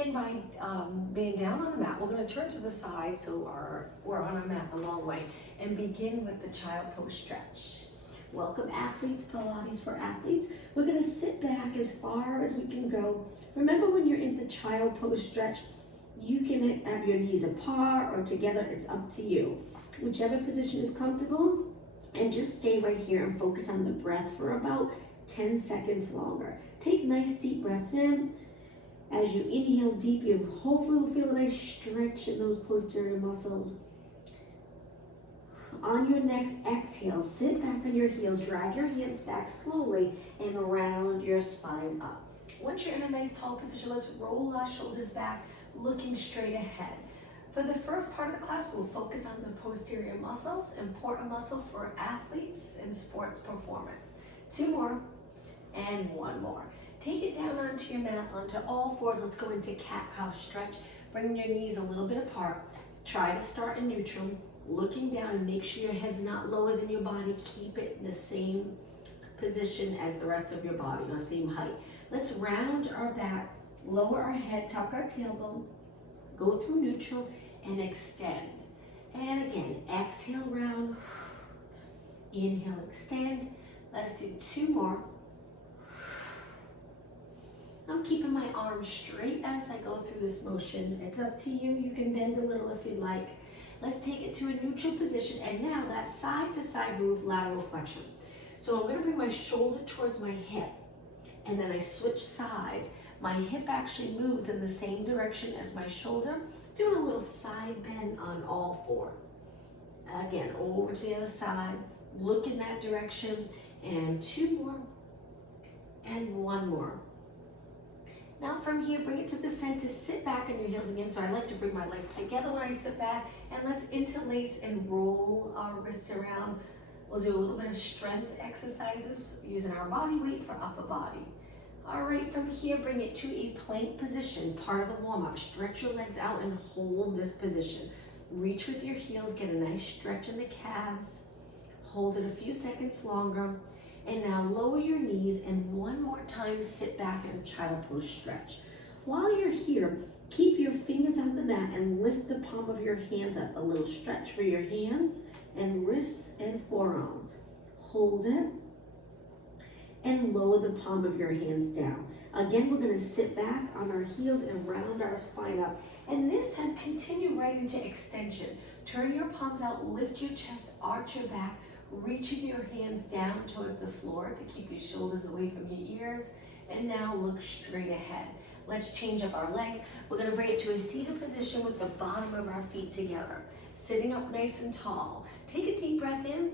begin by being down on the mat. We're going to turn to the side so we're on our mat the long way, and begin with the child pose stretch. Welcome athletes, Pilates for athletes. We're going to sit back as far as we can go. Remember, when you're in the child pose stretch, you can have your knees apart or together, it's up to you. Whichever position is comfortable, and just stay right here and focus on the breath for about 10 seconds longer. Take nice deep breaths in. As you inhale deep, you hopefully will feel a nice stretch in those posterior muscles. On your next exhale, sit back on your heels, drag your hands back slowly and round your spine up. Once you're in a nice tall position, let's roll our shoulders back, looking straight ahead. For the first part of the class, we'll focus on the posterior muscles, important muscle for athletes and sports performance. 2 more and 1 more. Take it down onto your mat, onto all fours. Let's go into cat-cow stretch. Bring your knees a little bit apart. Try to start in neutral, looking down, and make sure your head's not lower than your body. Keep it in the same position as the rest of your body, or same height. Let's round our back, lower our head, tuck our tailbone, go through neutral, and extend. And again, exhale, round. Inhale, extend. Let's do 2 more. I'm keeping my arms straight as I go through this motion. It's up to you. You can bend a little if you'd like. Let's take it to a neutral position. And now that side to side move, lateral flexion. So I'm going to bring my shoulder towards my hip, and then I switch sides. My hip actually moves in the same direction as my shoulder, doing a little side bend on all 4. Again, over to the other side, look in that direction, and 2 more, and 1 more. Now from here, bring it to the center, sit back on your heels again. So I like to bring my legs together when I sit back, and let's interlace and roll our wrist around. We'll do a little bit of strength exercises using our body weight for upper body. All right, from here, bring it to a plank position, part of the warm-up. Stretch your legs out and hold this position. Reach with your heels, get a nice stretch in the calves. Hold it a few seconds longer. And now lower your knees, and 1 more time, sit back in a child pose stretch. While you're here, keep your fingers on the mat and lift the palm of your hands up. A little stretch for your hands and wrists and forearm. Hold it and lower the palm of your hands down. Again, we're going to sit back on our heels and round our spine up. And this time, continue right into extension. Turn your palms out, lift your chest, arch your back, reaching your hands down towards the floor to keep your shoulders away from your ears. And now look straight ahead. Let's change up our legs. We're going to bring it to a seated position with the bottom of our feet together. Sitting up nice and tall. Take a deep breath in.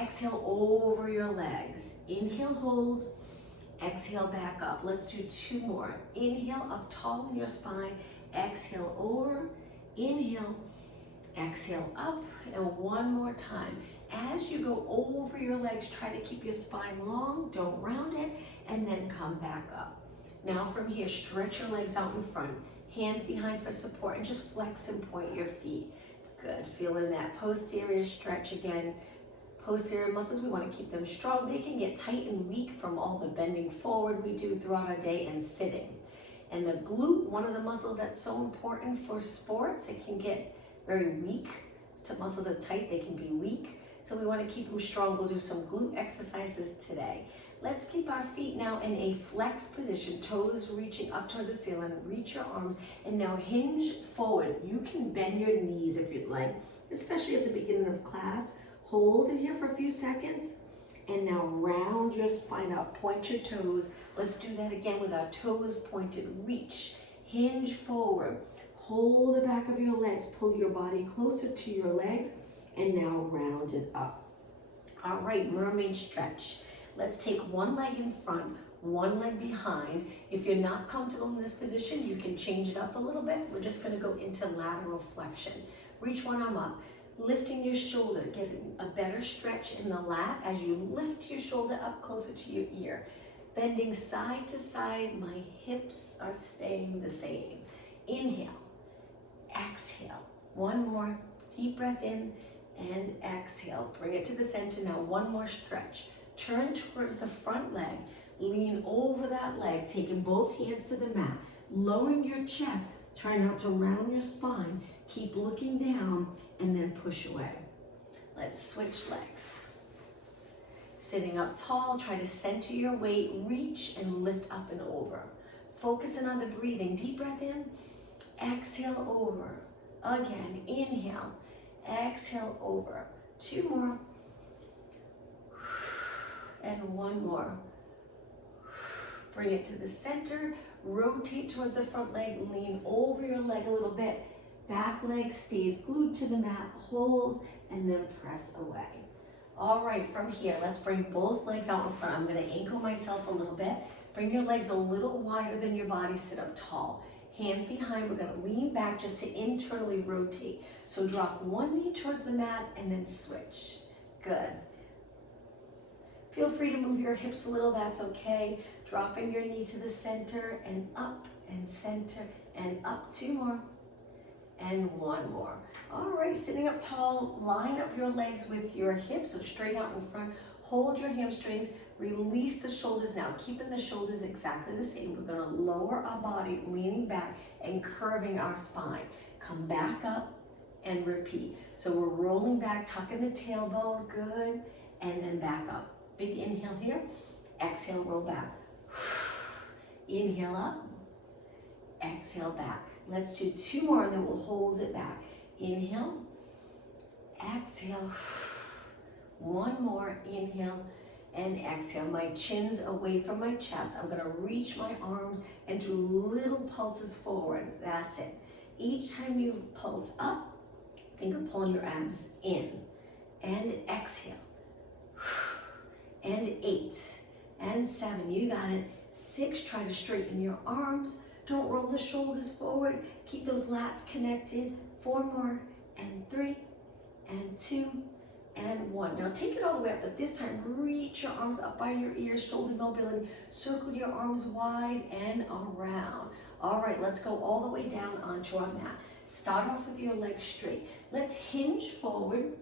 Exhale over your legs. Inhale, hold. Exhale, back up. Let's do 2 more. Inhale, up tall in your spine. Exhale, over. Inhale. Exhale, up. And 1 more time. As you go over your legs, try to keep your spine long. Don't round it. And then come back up. Now from here, stretch your legs out in front. Hands behind for support, and just flex and point your feet. Good. Feeling that posterior stretch again. Posterior muscles, we want to keep them strong. They can get tight and weak from all the bending forward we do throughout our day and sitting. And the glute, one of the muscles that's so important for sports, it can get very weak. Muscles are tight, they can be weak. So we want to keep them strong. We'll do some glute exercises today. Let's keep our feet now in a flex position, toes reaching up towards the ceiling. Reach your arms, and now hinge forward. You can bend your knees if you'd like, especially at the beginning of class. Hold it here for a few seconds, and now round your spine up. Point your toes. Let's do that again with our toes pointed. Reach, hinge forward. Hold the back of your legs. Pull your body closer to your legs, and now round it up. All right, mermaid stretch. Let's take 1 leg in front, 1 leg behind. If you're not comfortable in this position, you can change it up a little bit. We're just going to go into lateral flexion. Reach one arm up. Lifting your shoulder, getting a better stretch in the lat as you lift your shoulder up closer to your ear. Bending side to side, my hips are staying the same. Inhale, exhale. 1 more, deep breath in and exhale. Bring it to the center now, 1 more stretch. Turn towards the front leg, lean over that leg, taking both hands to the mat. Lowering your chest, try not to round your spine. Keep looking down and then push away. Let's switch legs. Sitting up tall, try to center your weight, reach and lift up and over. Focusing on the breathing. Deep breath in, exhale over. Again, inhale, exhale over. 2 more. And 1 more. Bring it to the center. Rotate towards the front leg. Lean over your leg a little bit. Back leg stays glued to the mat. Hold and then press away. All right, from here, let's bring both legs out in front. I'm going to ankle myself a little bit. Bring your legs a little wider than your body. Sit up tall. Hands behind. We're going to lean back just to internally rotate. So drop one knee towards the mat and then switch. Good. Feel free to move your hips a little, that's okay. Dropping your knee to the center and up and center and up. 2 more and 1 more. All right, sitting up tall, line up your legs with your hips, so straight out in front. Hold your hamstrings, release the shoulders now, keeping the shoulders exactly the same. We're gonna lower our body, leaning back and curving our spine. Come back up and repeat. So we're rolling back, tucking the tailbone, good, and then back up. Big inhale here, exhale, roll back. Inhale up, exhale back. Let's do 2 more and then we'll hold it back. Inhale, exhale, 1 more, inhale and exhale. My chin's away from my chest. I'm gonna reach my arms and do little pulses forward. That's it. Each time you pulse up, think of pulling your abs in and exhale. And 8 and 7, you got it. 6, try to straighten your arms. Don't roll the shoulders forward. Keep those lats connected. 4 more, and 3, and 2, and 1. Now take it all the way up, but this time reach your arms up by your ears, shoulder mobility. Circle your arms wide and around. All right, let's go all the way down onto our mat. Start off with your legs straight. Let's hinge forward,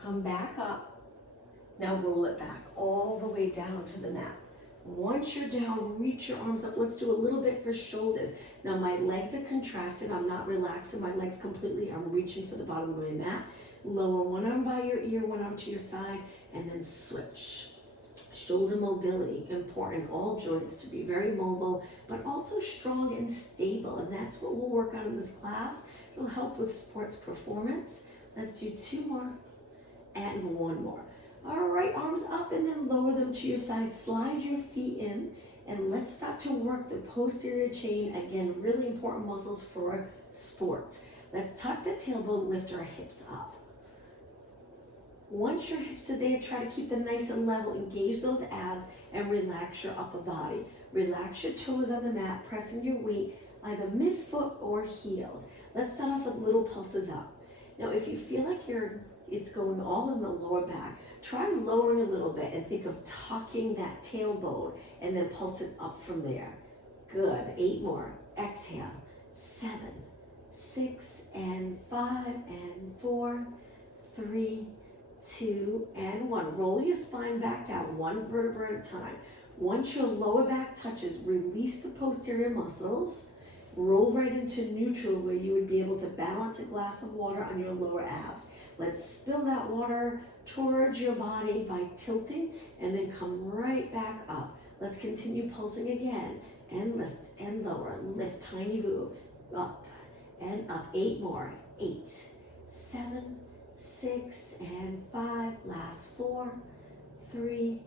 come back up. Now roll it back all the way down to the mat. Once you're down, reach your arms up. Let's do a little bit for shoulders. Now my legs are contracted. I'm not relaxing my legs completely. I'm reaching for the bottom of my mat. Lower one arm by your ear, one arm to your side, and then switch. Shoulder mobility, important. All joints to be very mobile, but also strong and stable. And that's what we'll work on in this class. It'll help with sports performance. Let's do 2 more and 1 more. All right, arms up and then lower them to your side. Slide your feet in and let's start to work the posterior chain. Again, really important muscles for sports. Let's tuck the tailbone, lift our hips up. Once your hips are there, try to keep them nice and level. Engage those abs and relax your upper body. Relax your toes on the mat, pressing your weight either midfoot or heels. Let's start off with little pulses up. Now, if you feel like it's going all in the lower back, try lowering a little bit and think of tucking that tailbone and then pulse it up from there. Good. 8 more. Exhale. 7, 6, and 5, and 4, 3, 2, and 1. Roll your spine back down, 1 vertebra at a time. Once your lower back touches, release the posterior muscles. Roll right into neutral where you would be able to balance a glass of water on your lower abs. Let's spill that water towards your body by tilting and then come right back up. Let's continue pulsing again and lift and lower. Lift, tiny boo, up and up. 8 more. 8, 7, 6, and 5. Last 4, 3,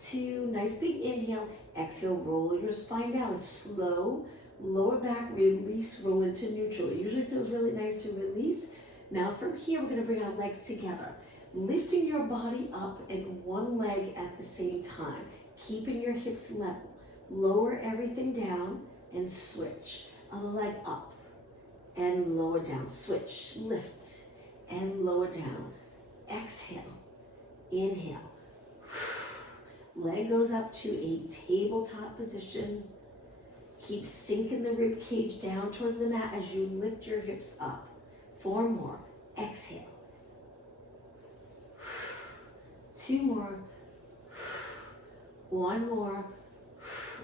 2. Nice big inhale. Exhale, roll your spine down. Slow, lower back, release, roll into neutral. It usually feels really nice to release. Now from here, we're gonna bring our legs together. Lifting your body up and one leg at the same time. Keeping your hips level. Lower everything down and switch. Other leg up and lower down. Switch, lift and lower down. Exhale, inhale. Leg goes up to a tabletop position. Keep sinking the rib cage down towards the mat as you lift your hips up. 4 more. Exhale. 2 more. 1 more.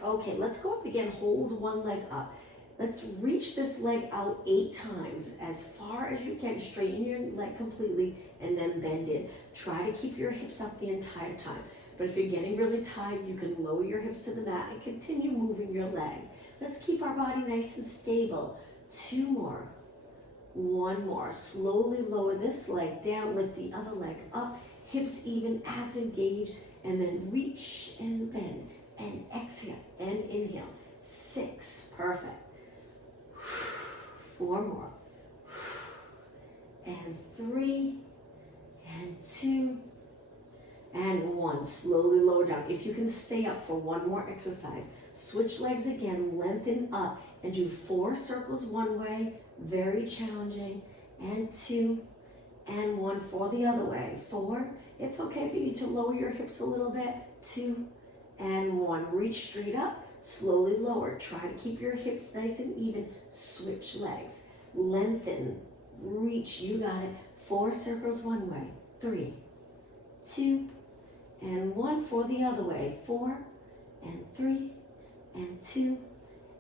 Okay, let's go up again. Hold one leg up. Let's reach this leg out 8 times, as far as you can. Straighten your leg completely and then bend in. Try to keep your hips up the entire time. But if you're getting really tired, you can lower your hips to the mat and continue moving your leg. Let's keep our body nice and stable. 2 more. 1 more. Slowly lower this leg down, lift the other leg up, hips even, abs engaged, and then reach and bend and exhale and inhale. 6, perfect. 4 more. And 3, and 2, and 1. Slowly lower down. If you can stay up for 1 more exercise, switch legs again, lengthen up, and do 4 circles one way, very challenging, and 2, and 1 for the other way. 4, it's okay if you need to lower your hips a little bit, 2, and 1. Reach straight up, slowly lower. Try to keep your hips nice and even. Switch legs, lengthen, reach, you got it. 4 circles one way, 3, 2, and 1 for the other way. 4, and 3, and 2,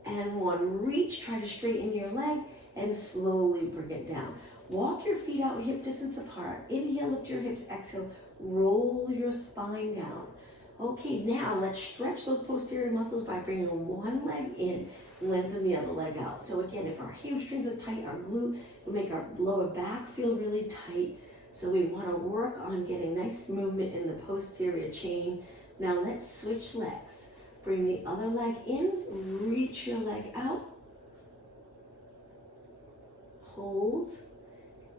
and 1. Reach, try to straighten your leg, and slowly bring it down. Walk your feet out hip distance apart. Inhale, lift your hips. Exhale, roll your spine down. Okay, now let's stretch those posterior muscles by bringing one leg in, lengthen the other leg out. So again, if our hamstrings are tight, our glute will make our lower back feel really tight. So we want to work on getting nice movement in the posterior chain. Now let's switch legs. Bring the other leg in, reach your leg out, hold,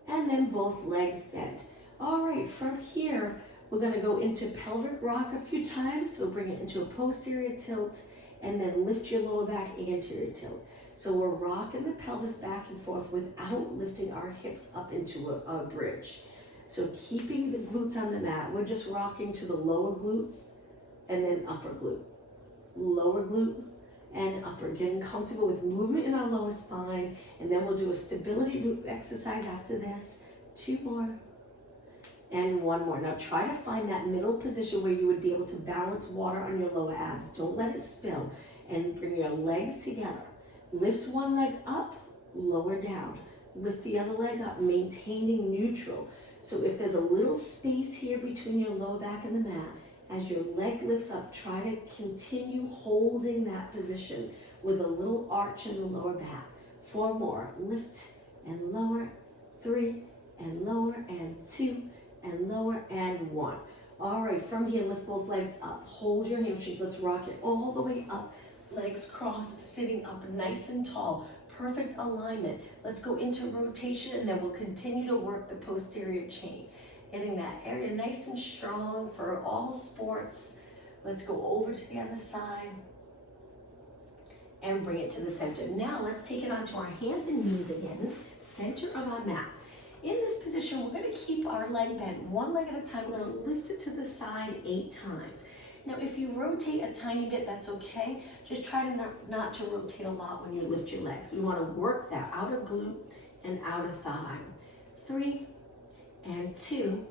and then both legs bend. All right, from here, we're going to go into pelvic rock a few times. So bring it into a posterior tilt, and then lift your lower back, anterior tilt. So we're rocking the pelvis back and forth without lifting our hips up into a bridge. So keeping the glutes on the mat, we're just rocking to the lower glutes and then upper glute. Lower glute and upper. Getting comfortable with movement in our lower spine, and then we'll do a stability exercise after this. 2 more and 1 more. Now try to find that middle position where you would be able to balance water on your lower abs. Don't let it spill, and bring your legs together. Lift one leg up, lower down. Lift the other leg up, maintaining neutral. So if there's a little space here between your lower back and the mat, as your leg lifts up, try to continue holding that position with a little arch in the lower back. 4 more. Lift and lower. 3 and lower, and 2 and lower, and 1. All right, from here, lift both legs up. Hold your hamstrings. Let's rock it all the way up. Legs crossed, sitting up nice and tall. Perfect alignment. Let's go into rotation, and then we'll continue to work the posterior chain. Getting that area nice and strong for all sports. Let's go over to the other side and bring it to the center. Now let's take it onto our hands and knees again, center of our mat. In this position, we're going to keep our leg bent one leg at a time. We're going to lift it to the side 8 times. Now, if you rotate a tiny bit, that's okay. Just try to not to rotate a lot when you lift your legs. We want to work that outer glute and outer thigh. 3 and 2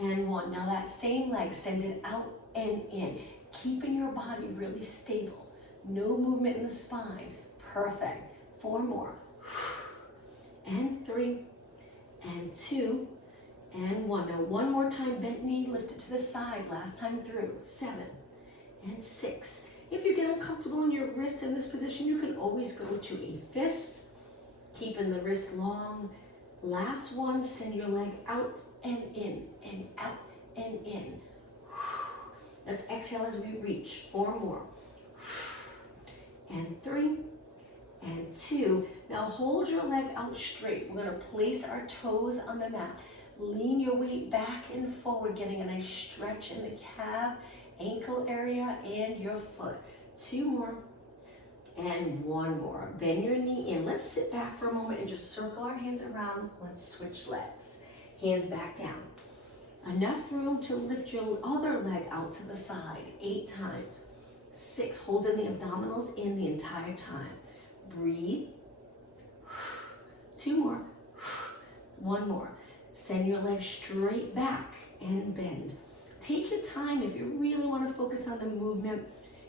and 1. Now that same leg, send it out and in, keeping your body really stable. No movement in the spine. Perfect. 4 more. And 3 and 2 and 1. Now 1 more time, bent knee, lift it to the side. Last time through. 7 and 6. If you get uncomfortable in your wrist in this position, you can always go to a fist, keeping the wrist long. Last one, send your leg out and in, and out and in. Let's exhale as we reach. 4 more. And 3 and 2. Now hold your leg out straight. We're going to place our toes on the mat. Lean your weight back and forward, getting a nice stretch in the calf, ankle area, and your foot. 2 more and 1 more. Bend your knee in. Let's sit back for a moment and just circle our hands around. Let's switch legs. Hands back down. Enough room to lift your other leg out to the side 8 times. 6, holding the abdominals in the entire time. Breathe. 2 more. 1 more. Send your legs straight back and bend. Take your time if you really want to focus on the movement.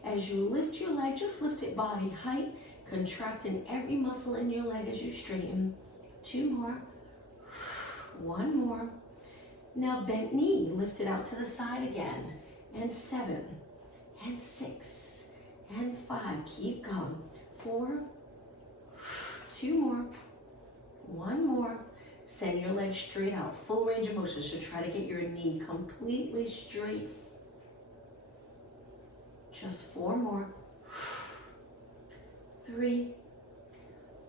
As you lift your leg, just lift it body height, contracting every muscle in your leg as you straighten. 2 more. 1 more. Now bent knee, lift it out to the side again. And 7, and 6, and 5. Keep going. 4, 2 more. 1 more. Send your legs straight out, full range of motion. So try to get your knee completely straight. Just 4 more. 3,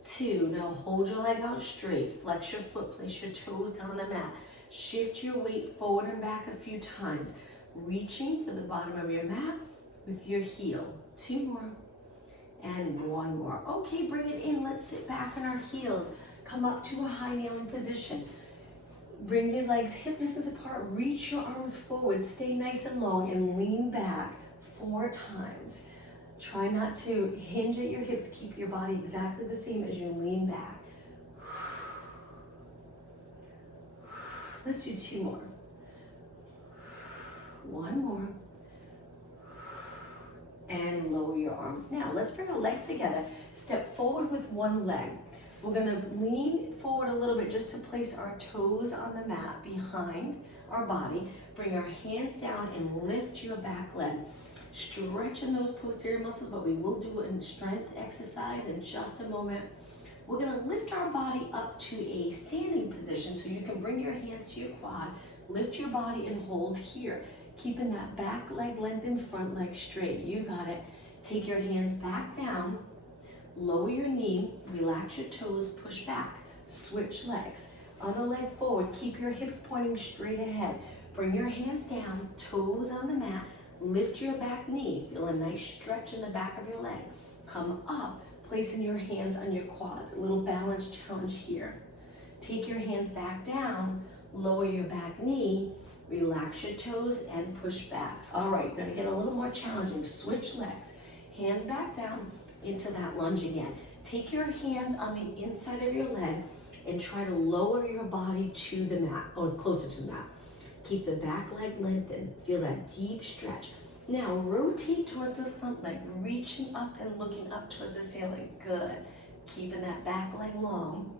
2. Now hold your leg out straight. Flex your foot, place your toes down on the mat. Shift your weight forward and back a few times. Reaching for the bottom of your mat with your heel. 2 more. And 1 more. Okay, bring it in. Let's sit back on our heels. Come up to a high kneeling position. Bring your legs hip distance apart. Reach your arms forward. Stay nice and long and lean back 4 times. Try not to hinge at your hips. Keep your body exactly the same as you lean back. Let's do 2 more. 1 more. And lower your arms. Now, let's bring our legs together. Step forward with one leg. We're gonna lean forward a little bit just to place our toes on the mat behind our body. Bring our hands down and lift your back leg. Stretching those posterior muscles, but we will do a strength exercise in just a moment. We're gonna lift our body up to a standing position so you can bring your hands to your quad, lift your body and hold here. Keeping that back leg lengthened, front leg straight. You got it. Take your hands back down. Lower your knee, relax your toes, push back, switch legs. Other leg forward, keep your hips pointing straight ahead. Bring your hands down, toes on the mat, lift your back knee. Feel a nice stretch in the back of your leg. Come up, placing your hands on your quads. A little balance challenge here. Take your hands back down, lower your back knee, relax your toes and push back. All right, gonna get a little more challenging. Switch legs, hands back down, into that lunge again. Take your hands on the inside of your leg and try to lower your body to the mat, or closer to the mat. Keep the back leg lengthened. Feel that deep stretch. Now rotate towards the front leg, reaching up and looking up towards the ceiling. Good. Keeping that back leg long.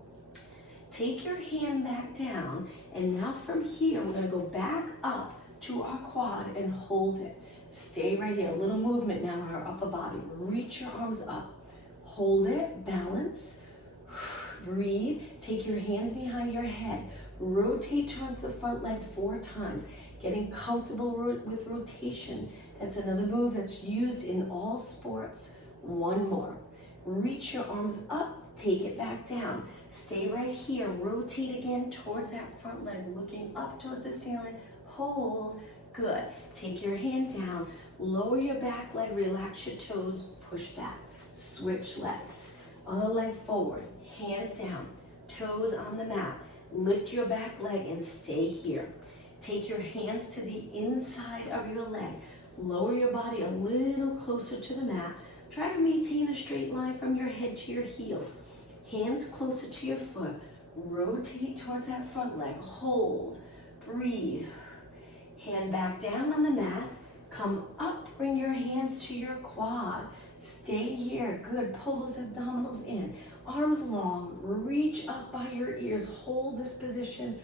Take your hand back down, and now from here, we're gonna go back up to our quad and hold it. Stay right here, a little movement now in our upper body. Reach your arms up, hold it, balance, breathe. Take your hands behind your head, rotate towards the front leg 4 times, getting comfortable with rotation. That's another move that's used in all sports. 1 more. Reach your arms up, take it back down. Stay right here, rotate again towards that front leg, looking up towards the ceiling, hold. Good. Take your hand down, lower your back leg, relax your toes, push back. Switch legs. Other leg forward, hands down, toes on the mat. Lift your back leg and stay here. Take your hands to the inside of your leg. Lower your body a little closer to the mat. Try to maintain a straight line from your head to your heels. Hands closer to your foot. Rotate towards that front leg. Hold. Breathe. Hand back down on the mat. Come up, bring your hands to your quad. Stay here, good. Pull those abdominals in. Arms long, reach up by your ears. Hold this position.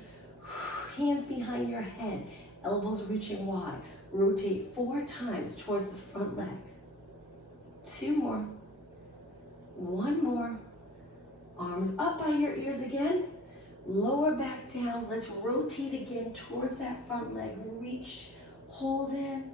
Hands behind your head, elbows reaching wide. Rotate 4 times towards the front leg. 2 more. 1 more. Arms up by your ears again. Lower back down. Let's rotate again towards that front leg. Reach, hold in.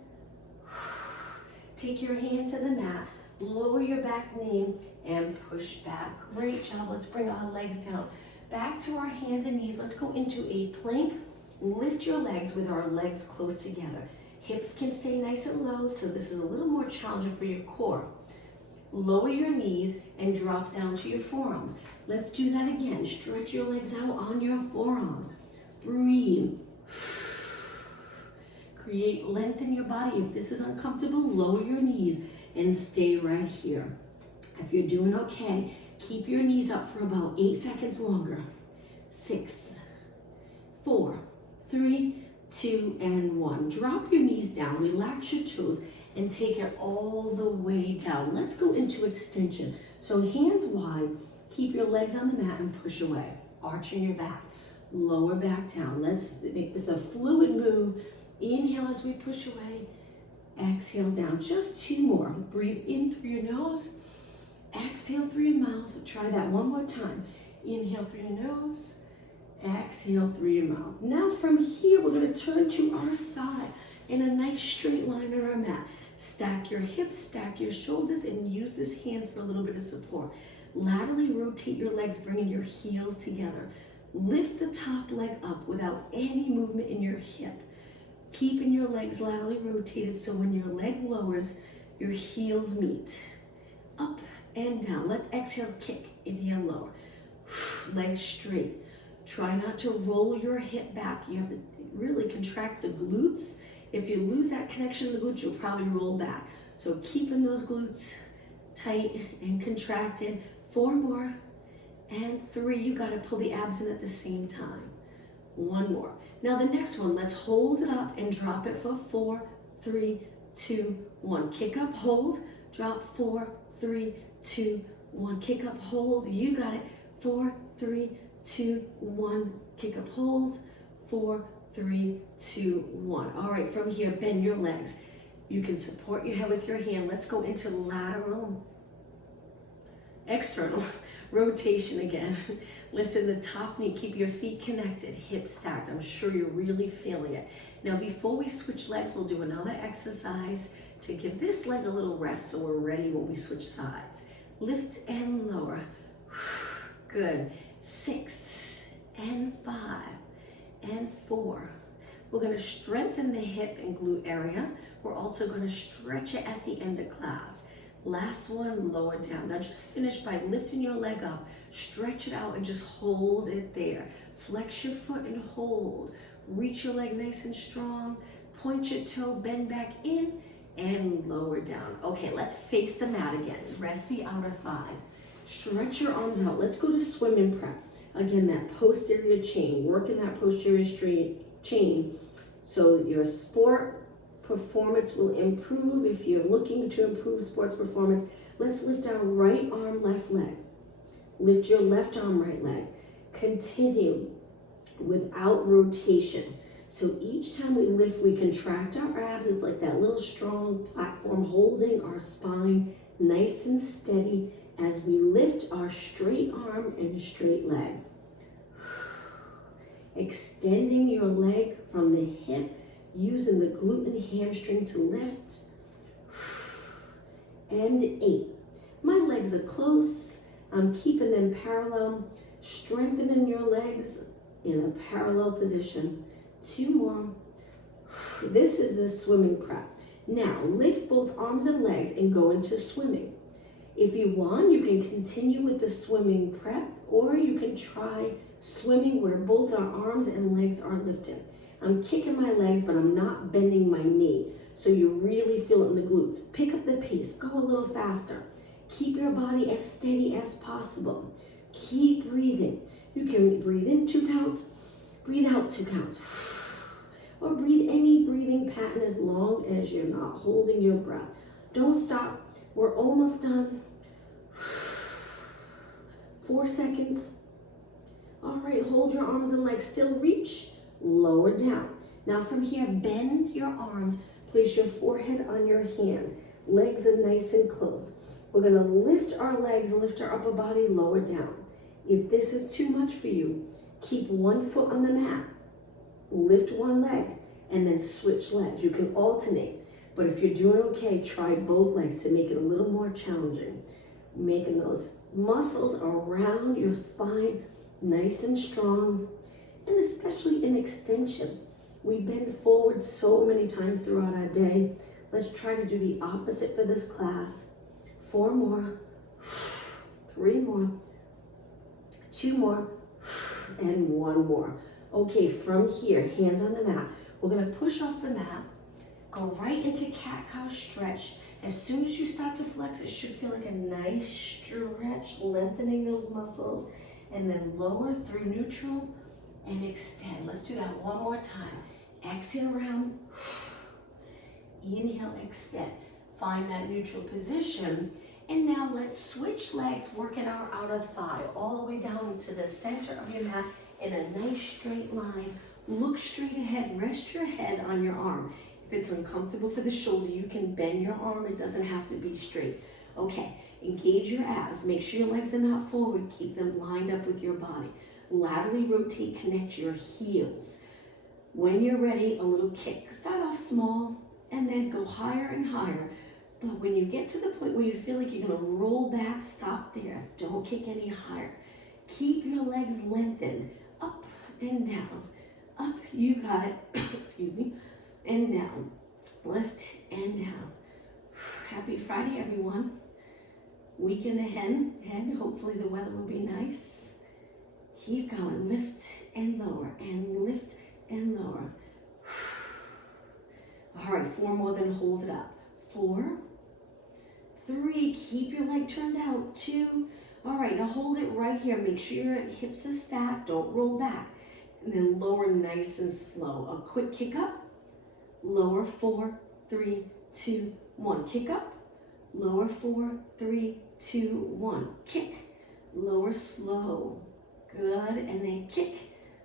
Take your hand to the mat. Lower your back knee and push back. Great job. Let's bring our legs down. Back to our hands and knees. Let's go into a plank. Lift your legs with our legs close together. Hips can stay nice and low, so this is a little more challenging for your core. Lower your knees and drop down to your forearms. Let's do that again. Stretch your legs out on your forearms. Breathe. Create length in your body. If this is uncomfortable, lower your knees and stay right here. If you're doing okay, keep your knees up for about 8 seconds longer. 6, 4, 3, 2, and 1. Drop your knees down, relax your toes, and take it all the way down. Let's go into extension. So hands wide, keep your legs on the mat and push away. Arching your back, lower back down. Let's make this a fluid move. Inhale as we push away. Exhale down. Just 2 more. Breathe in through your nose. Exhale through your mouth. Try that one more time. Inhale through your nose. Exhale through your mouth. Now from here, we're going to turn to our side in a nice straight line on our mat. Stack your hips, stack your shoulders, and use this hand for a little bit of support. Laterally rotate your legs, bringing your heels together. Lift the top leg up without any movement in your hip. Keeping your legs laterally rotated so when your leg lowers, your heels meet. Up and down. Let's exhale, kick. Inhale, lower. Legs straight. Try not to roll your hip back. You have to really contract the glutes. If you lose that connection to the glutes, you'll probably roll back. So keeping those glutes tight and contracted. 4 more. And 3. You got to pull the abs in at the same time. 1 more. Now the next one, let's hold it up and drop it for 4, 3, 2, 1. Kick up, hold, drop, 4, 3, 2, 1. Kick up, hold. You got it. 4, 3, 2, 1. Kick up, hold. 4, 3, 2, 1. All right, from here, bend your legs. You can support your head with your hand. Let's go into lateral, external rotation again. Lifting the top knee, keep your feet connected, hips stacked. I'm sure you're really feeling it. Now, before we switch legs, we'll do another exercise to give this leg a little rest so we're ready when we switch sides. Lift and lower. Good. 6 and 5 and 4. We're going to strengthen the hip and glute area. We're also going to stretch it at the end of class. Last one, lower down. Now just finish by lifting your leg up, stretch it out and just hold it there. Flex your foot and hold. Reach your leg nice and strong. Point your toe, bend back in and lower down. Okay, let's face the mat again. Rest the outer thighs. Stretch your arms out. Let's go to swimming prep. Again, that posterior chain. Working that posterior chain so that your sport performance will improve. If you're looking to improve sports performance, let's lift our right arm, left leg. Lift your left arm, right leg. Continue without rotation. So each time we lift, we contract our abs. It's like that little strong platform holding our spine nice and steady as we lift our straight arm and straight leg. Extending your leg from the hip, using the glute and hamstring to lift. And 8. My legs are close. I'm keeping them parallel, strengthening your legs in a parallel position. 2 more. This is the swimming prep. Now lift both arms and legs and go into swimming. If you want, you can continue with the swimming prep, or you can try swimming where both our arms and legs are lifted. I'm kicking my legs, but I'm not bending my knee. So you really feel it in the glutes. Pick up the pace, go a little faster. Keep your body as steady as possible. Keep breathing. You can breathe in 2 counts, breathe out 2 counts. Or breathe any breathing pattern as long as you're not holding your breath. Don't stop. We're almost done. 4 seconds. All right, hold your arms and legs. Still reach. Lower down. Now from here, bend your arms. Place your forehead on your hands. Legs are nice and close. We're going to lift our legs, lift our upper body, lower down. If this is too much for you, keep 1 foot on the mat. Lift 1 leg and then switch legs. You can alternate. But if you're doing okay, try both legs to make it a little more challenging. Making those muscles around your spine nice and strong. And especially in extension. We bend forward so many times throughout our day. Let's try to do the opposite for this class. 4 more, 3 more, 2 more, and 1 more. Okay, from here, hands on the mat. We're gonna push off the mat, go right into cat-cow stretch. As soon as you start to flex, it should feel like a nice stretch, lengthening those muscles, and then lower through neutral and extend. Let's do that one more time. Exhale around, Inhale, extend. Find that neutral position. And now let's switch legs, working our outer thigh all the way down to the center of your mat in a nice straight line. Look straight ahead, rest your head on your arm. If it's uncomfortable for the shoulder, you can bend your arm. It doesn't have to be straight. Okay, engage your abs. Make sure your legs are not forward. Keep them lined up with your body. Laterally rotate, connect your heels. When you're ready, a little kick. Start off small and then go higher and higher. But when you get to the point where you feel like you're gonna roll back, stop there. Don't kick any higher. Keep your legs lengthened, up and down. Up, you got it, excuse me, and down. Lift and down. Happy Friday, everyone. Weekend ahead, and hopefully the weather will be nice. Keep going, lift and lower, and lift and lower. All right, 4 more, then hold it up. 4, 3, keep your leg turned out. 2, all right, now hold it right here. Make sure your hips are stacked, don't roll back. And then lower nice and slow. A quick kick up, lower, 4, 3, 2, 1. Kick up, lower, 4, 3, 2, 1. Kick, lower, slow. Good, and then kick,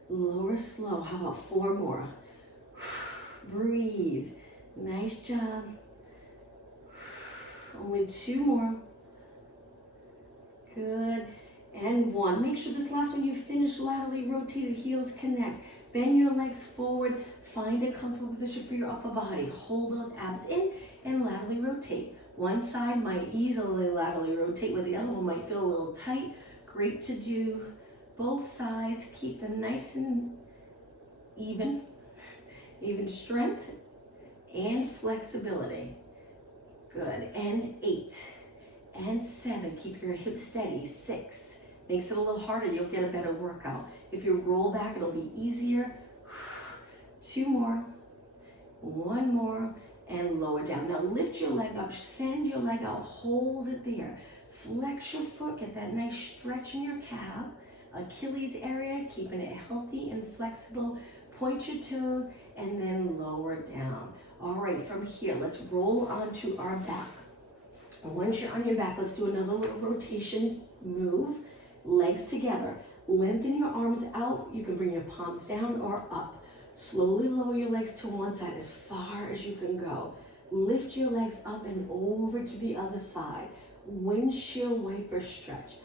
lower, slow. How about 4 more? Breathe. Nice job. Only 2 more. Good. And 1. Make sure this last one you finish laterally rotated, heels connect. Bend your legs forward. Find a comfortable position for your upper body. Hold those abs in and laterally rotate. One side might easily laterally rotate where the other one might feel a little tight. Great to do. Both sides, keep them nice and even strength and flexibility. Good, and 8, and 7, keep your hips steady. 6, makes it a little harder, you'll get a better workout. If you roll back, it'll be easier. 2 more, 1 more, and lower down. Now lift your leg up, send your leg out, hold it there. Flex your foot, get that nice stretch in your calf. Achilles area, keeping it healthy and flexible. Point your toes and then lower down. All right, from here, let's roll onto our back. And once you're on your back, let's do another little rotation move. Legs together. Lengthen your arms out. You can bring your palms down or up. Slowly lower your legs to one side as far as you can go. Lift your legs up and over to the other side. Windshield wiper stretch.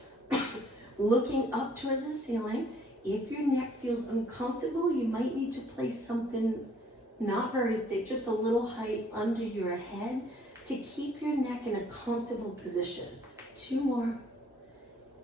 Looking up towards the ceiling. If your neck feels uncomfortable, you might need to place something not very thick, just a little height under your head to keep your neck in a comfortable position. 2 more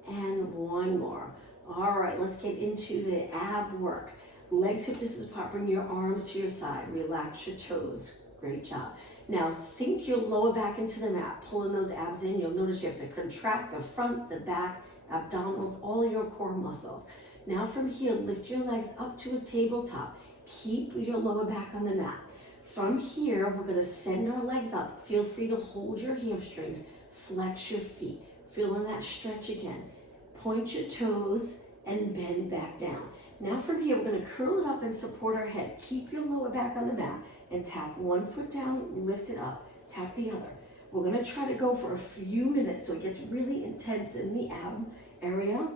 and 1 more. All right, let's get into the ab work. Legs hip distance apart, bring your arms to your side, relax your toes. Great job. Now sink your lower back into the mat, pulling those abs in. You'll notice you have to contract the front, the back, abdominals, all your core muscles. Now from here, lift your legs up to a tabletop. Keep your lower back on the mat. From here, we're gonna send our legs up. Feel free to hold your hamstrings, flex your feet. Feeling that stretch again. Point your toes and bend back down. Now from here, we're gonna curl it up and support our head. Keep your lower back on the mat and tap one foot down, lift it up, tap the other. We're gonna try to go for a few minutes so it gets really intense in the ab area.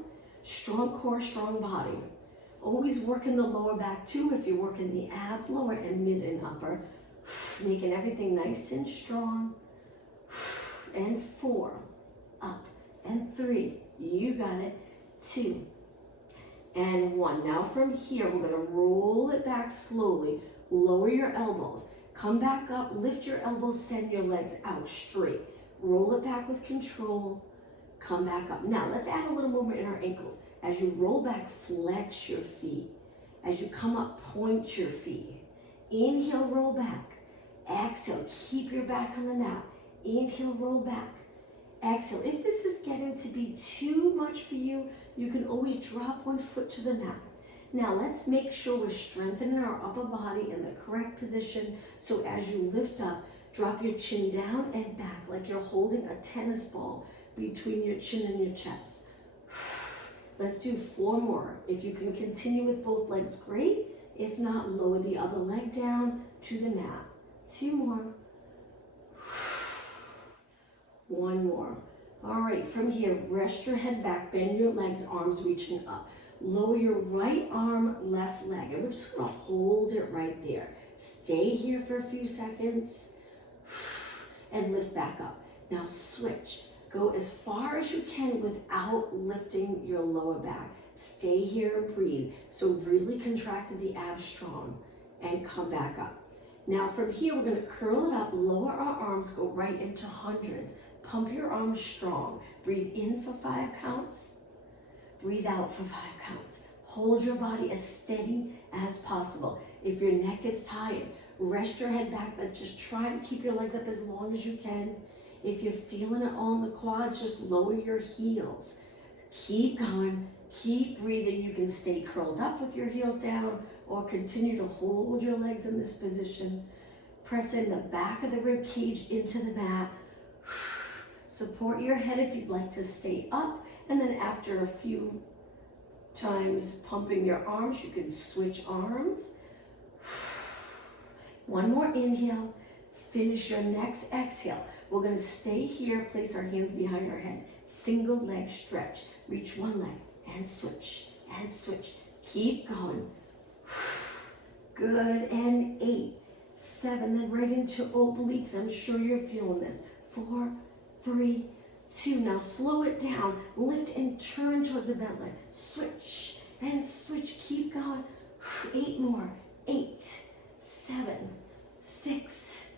Strong core, strong body. Always working the lower back too if you're working the abs, lower and mid and upper. Making everything nice and strong. And 4, up, and 3, you got it, 2, and 1. Now from here, we're gonna roll it back slowly. Lower your elbows, come back up, lift your elbows, send your legs out straight. Roll it back with control. Come back up. Now let's add a little movement in our ankles. As you roll back, flex your feet. As you come up, point your feet. Inhale, roll back. Exhale, keep your back on the mat. Inhale, roll back. Exhale. If this is getting to be too much for you, you can always drop one foot to the mat. Now let's make sure we're strengthening our upper body in the correct position. So as you lift up, drop your chin down and back like you're holding a tennis ball between your chin and your chest. Let's do 4 more. If you can continue with both legs, great. If not, lower the other leg down to the mat. 2 more. One more. All right, from here, rest your head back, bend your legs, arms reaching up. Lower your right arm, left leg, and we're just gonna hold it right there. Stay here for a few seconds and lift back up. Now switch. Go as far as you can without lifting your lower back. Stay here and breathe. So really contract the abs strong and come back up. Now from here, we're gonna curl it up, lower our arms, go right into hundreds. Pump your arms strong. Breathe in for 5 counts. Breathe out for 5 counts. Hold your body as steady as possible. If your neck gets tired, rest your head back, but just try to keep your legs up as long as you can. If you're feeling it all in the quads, just lower your heels. Keep going, keep breathing. You can stay curled up with your heels down or continue to hold your legs in this position. Press in the back of the rib cage into the mat. Support your head if you'd like to stay up. And then after a few times pumping your arms, you can switch arms. One more inhale. Finish your next exhale. We're going to stay here, place our hands behind our head. Single leg stretch. Reach one leg and switch and switch. Keep going. Good. And 8, 7, then right into obliques. I'm sure you're feeling this. 4, 3, 2. Now slow it down. Lift and turn towards the bent leg. Switch and switch. Keep going. 8 more. 8, 7, 6,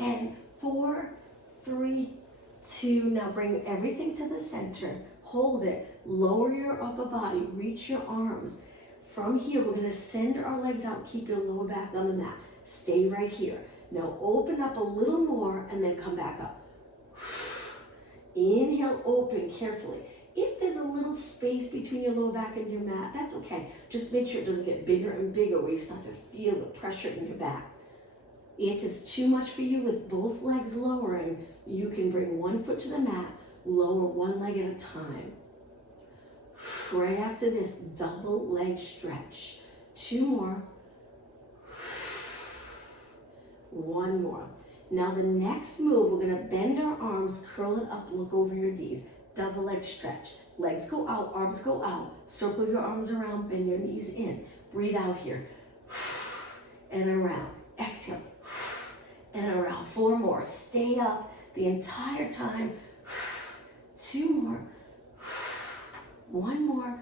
and 4, 3, 2. Now bring everything to the center. Hold it. Lower your upper body. Reach your arms. From here, we're going to send our legs out. Keep your lower back on the mat. Stay right here. Now open up a little more and then come back up. Inhale, open carefully. If there's a little space between your lower back and your mat, that's okay. Just make sure it doesn't get bigger and bigger where you start to feel the pressure in your back. If it's too much for you with both legs lowering, you can bring one foot to the mat, lower one leg at a time. Right after this, double leg stretch. 2 more. 1 more. Now the next move, we're gonna bend our arms, curl it up, look over your knees. Double leg stretch. Legs go out, arms go out. Circle your arms around, bend your knees in. Breathe out here. And around. Exhale. And around. 4 more. Stay up the entire time. 2 more. 1 more.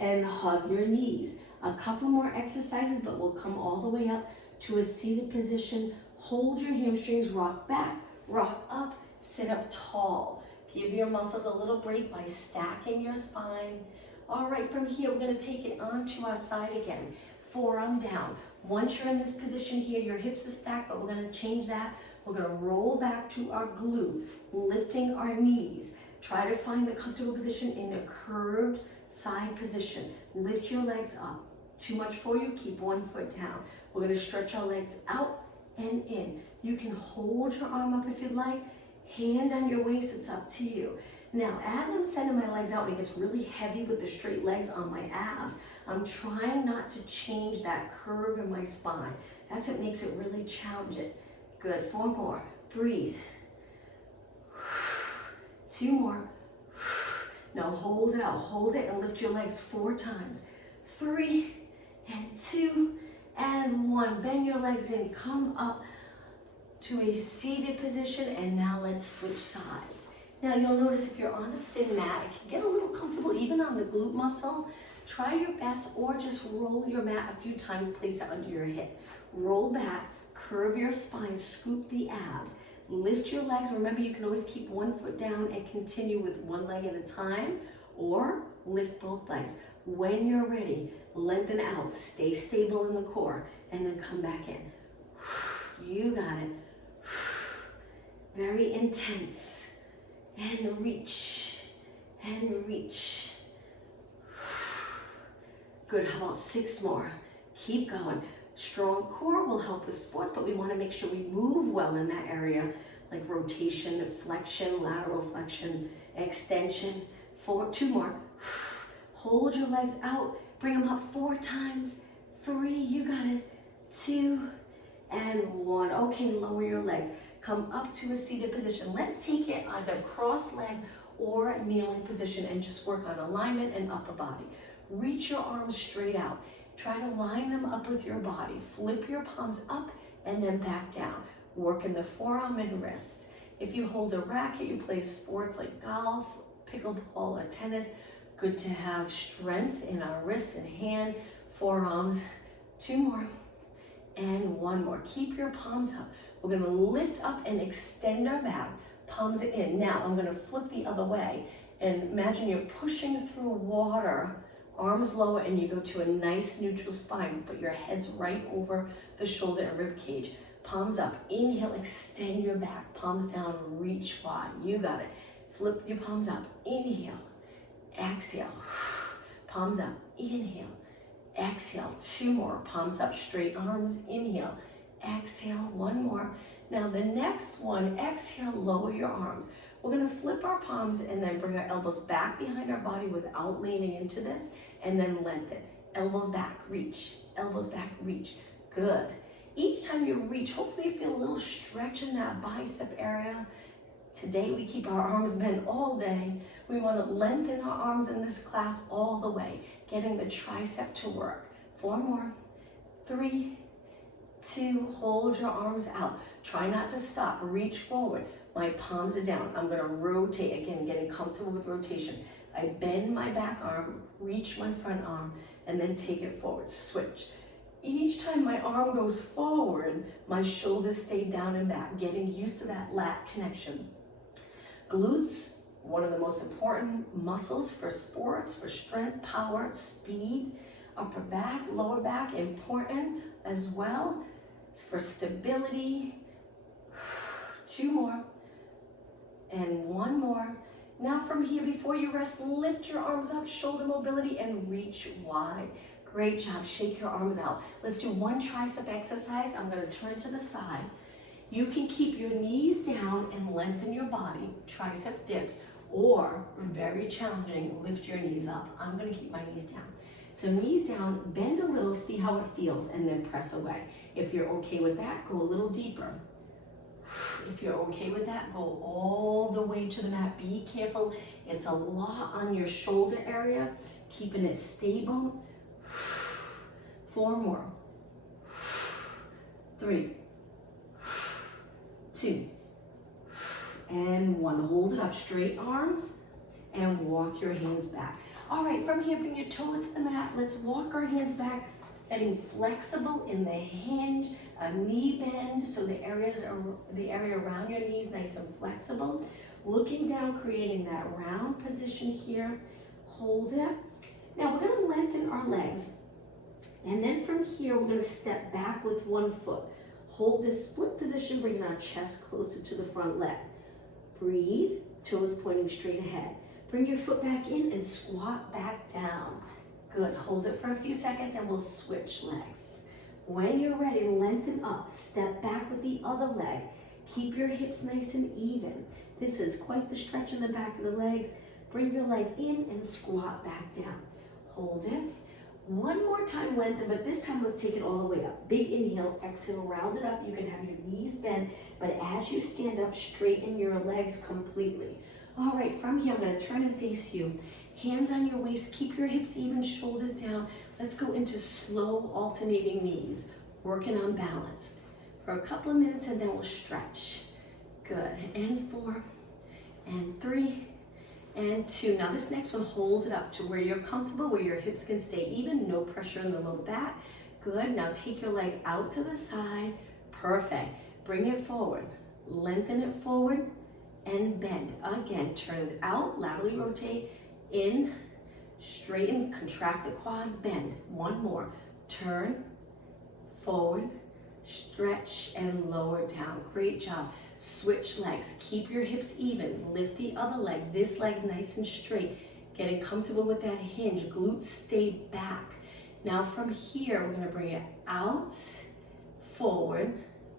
And hug your knees. A couple more exercises, but we'll come all the way up to a seated position. Hold your hamstrings, rock back, rock up, sit up tall. Give your muscles a little break by stacking your spine. All right, from here, we're gonna take it onto our side again. Forearm down. Once you're in this position here, your hips are stacked, but we're gonna change that. We're gonna roll back to our glute, lifting our knees. Try to find the comfortable position in a curved side position. Lift your legs up. Too much for you, keep one foot down. We're gonna stretch our legs out and in. You can hold your arm up if you'd like. Hand on your waist, it's up to you. Now, as I'm sending my legs out, and it gets really heavy with the straight legs on my abs, I'm trying not to change that curve in my spine. That's what makes it really challenging. Good, 4 more. Breathe. 2 more. Now hold it out, hold it and lift your legs 4 times. 3 and 2 and 1. Bend your legs in, come up to a seated position, and now let's switch sides. Now you'll notice if you're on a thin mat, it can get a little comfortable even on the glute muscle. Try your best, or just roll your mat a few times, place it under your hip. Roll back, curve your spine, scoop the abs. Lift your legs. Remember, you can always keep one foot down and continue with one leg at a time, or lift both legs. When you're ready, lengthen out, stay stable in the core, and then come back in. You got it. Very intense. And reach, and reach. Good, how about 6 more? Keep going. Strong core will help with sports, but we want to make sure we move well in that area, like rotation, flexion, lateral flexion, extension. 2 more. Hold your legs out, bring them up 4 times. 3, you got it. 2 and 1. Okay, lower your legs. come up to a seated position. Let's take it either cross-leg or kneeling position and just work on alignment and upper body. Reach your arms straight out. Try to line them up with your body. Flip your palms up and then back down. Work in the forearm and wrist. If you hold a racket, you play sports like golf, pickleball, or tennis, good to have strength in our wrists and hand, forearms. 2 more and 1 more. Keep your palms up. We're gonna lift up and extend our back, palms in. Now I'm gonna flip the other way and imagine you're pushing through water, arms lower, and you go to a nice neutral spine, but your head's right over the shoulder and rib cage. Palms up, inhale, extend your back, palms down, reach wide. You got it. Flip your palms up, inhale, exhale, palms up, inhale, exhale. 2 more, palms up, straight arms, inhale, exhale, 1 more. Now the next one, exhale, lower your arms. We're gonna flip our palms and then bring our elbows back behind our body without leaning into this, and then lengthen. Elbows back, reach, elbows back, reach. Good. Each time you reach, hopefully you feel a little stretch in that bicep area. Today we keep our arms bent all day. We want to lengthen our arms in this class all the way, getting the tricep to work. 4 more, 3, 2, hold your arms out. Try not to stop, reach forward. My palms are down. I'm gonna rotate, again, getting comfortable with rotation. I bend my back arm, reach my front arm, and then take it forward, switch. Each time my arm goes forward, my shoulders stay down and back, getting used to that lat connection. Glutes, one of the most important muscles for sports, for strength, power, speed. Upper back, lower back, important as well. It's for stability. 2 more and 1 more. Now from here, before you rest, lift your arms up, shoulder mobility, and reach wide. Great job, shake your arms out. Let's do 1 tricep exercise. I'm gonna turn to the side. You can keep your knees down and lengthen your body, tricep dips, or very challenging, lift your knees up. I'm gonna keep my knees down. So knees down, bend a little, see how it feels, and then press away. If you're okay with that, go a little deeper. If you're okay with that, go all the way to the mat. Be careful, it's a lot on your shoulder area, keeping it stable. 4 more, 3, 2, and 1. Hold it up, straight arms, and walk your hands back. All right, from here, bring your toes to the mat. Let's walk our hands back, getting flexible in the hinge, a knee bend, so the area around your knees nice and flexible. Looking down, creating that round position here. Hold it. Now we're gonna lengthen our legs. And then from here, we're gonna step back with 1 foot. Hold this split position, bringing our chest closer to the front leg. Breathe, toes pointing straight ahead. Bring your foot back in and squat back down. Good, hold it for a few seconds and we'll switch legs. When you're ready, lengthen up, step back with the other leg. Keep your hips nice and even. This is quite the stretch in the back of the legs. Bring your leg in and squat back down. Hold it. 1 more time, lengthen, but this time let's take it all the way up. Big inhale, exhale, round it up. You can have your knees bent, but as you stand up, straighten your legs completely. All right, from here, I'm gonna turn and face you. Hands on your waist, keep your hips even, shoulders down. Let's go into slow alternating knees, working on balance for a couple of minutes, and then we'll stretch. Good, and 4, and 3, and 2. Now this next one, hold it up to where you're comfortable, where your hips can stay even, no pressure in the low back. Good, now take your leg out to the side. Perfect, bring it forward, lengthen it forward, and bend. Again, turn it out, laterally rotate, in, straighten, contract the quad, bend. 1 more, turn, forward, stretch, and lower down. Great job. Switch legs, keep your hips even, lift the other leg. This leg's nice and straight, getting comfortable with that hinge. Glutes stay back. Now from here, we're gonna bring it out, forward,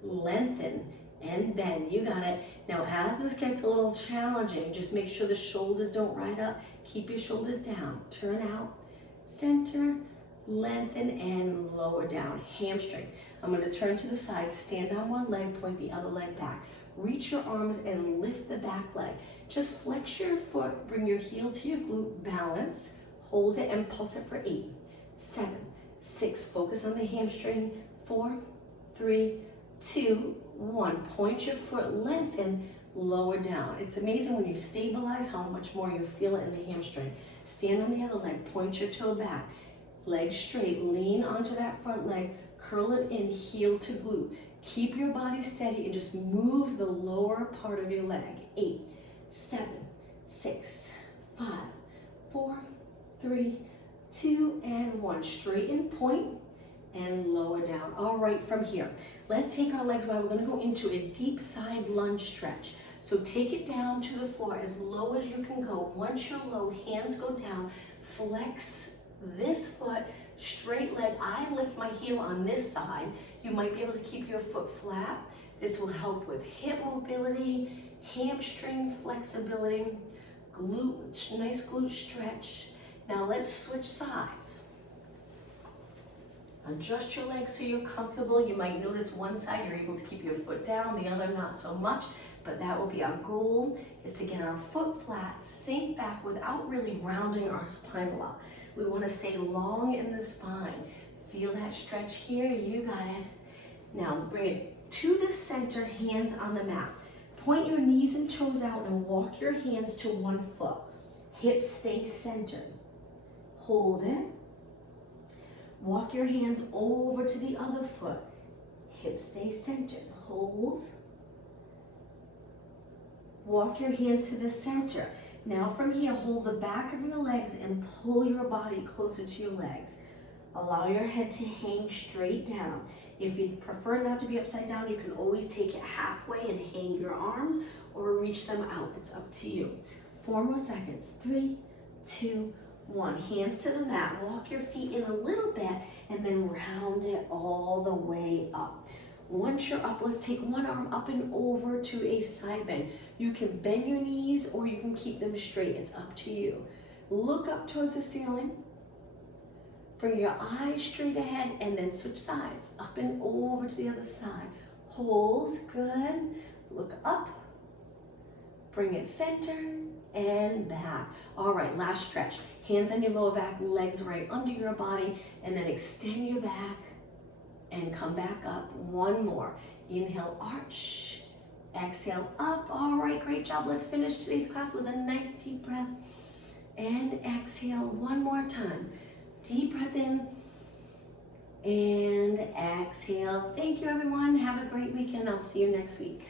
lengthen, and bend. You got it. Now as this gets a little challenging, just make sure the shoulders don't ride up. Keep your shoulders down. Turn out, center, lengthen, and lower down. Hamstring. I'm going to turn to the side, stand on one leg, point the other leg back. reach your arms and lift the back leg. Just flex your foot, bring your heel to your glute, balance, hold it and pulse it for 8, 7, 6, focus on the hamstring, 4, 3, 2, 1. Point your foot, lengthen, lower down. It's amazing when you stabilize how much more you feel it in the hamstring. Stand on the other leg, point your toe back, leg straight, lean onto that front leg, curl it in, heel to glute. Keep your body steady and just move the lower part of your leg. 8, 7, 6, 5, 4, 3, 2, and 1. Straighten, point, and lower down. All right, from here, let's take our legs wide. We're gonna go into a deep side lunge stretch. So take it down to the floor as low as you can go. Once you're low, hands go down, flex this foot, straight leg. I lift my heel on this side. You might be able to keep your foot flat. This will help with hip mobility, hamstring flexibility, glute, nice glute stretch. Now let's switch sides. Adjust your legs so you're comfortable. You might notice one side you're able to keep your foot down, the other not so much, but that will be our goal, is to get our foot flat, sink back without really rounding our spine a lot. We want to stay long in the spine. Feel that stretch here, you got it. Now bring it to the center, hands on the mat. Point your knees and toes out and walk your hands to one foot. Hips stay centered. Hold it. Walk your hands over to the other foot. Hips stay centered. Hold. Walk your hands to the center. Now from here, hold the back of your legs and pull your body closer to your legs. Allow your head to hang straight down. If you prefer not to be upside down, you can always take it halfway and hang your arms or reach them out. It's up to you. 4 more seconds. 3, 2, 1. Hands to the mat. Walk your feet in a little bit and then round it all the way up. Once you're up, let's take one arm up and over to a side bend. You can bend your knees or you can keep them straight. It's up to you. Look up towards the ceiling. Bring your eyes straight ahead and then switch sides. Up and over to the other side. Hold, good. Look up. Bring it center and back. All right, last stretch. Hands on your lower back, legs right under your body, and then extend your back and come back up. One more. Inhale, arch. Exhale, up. All right, great job. Let's finish today's class with a nice deep breath. And exhale one more time. Deep breath in and exhale. Thank you, everyone. Have a great weekend. I'll see you next week.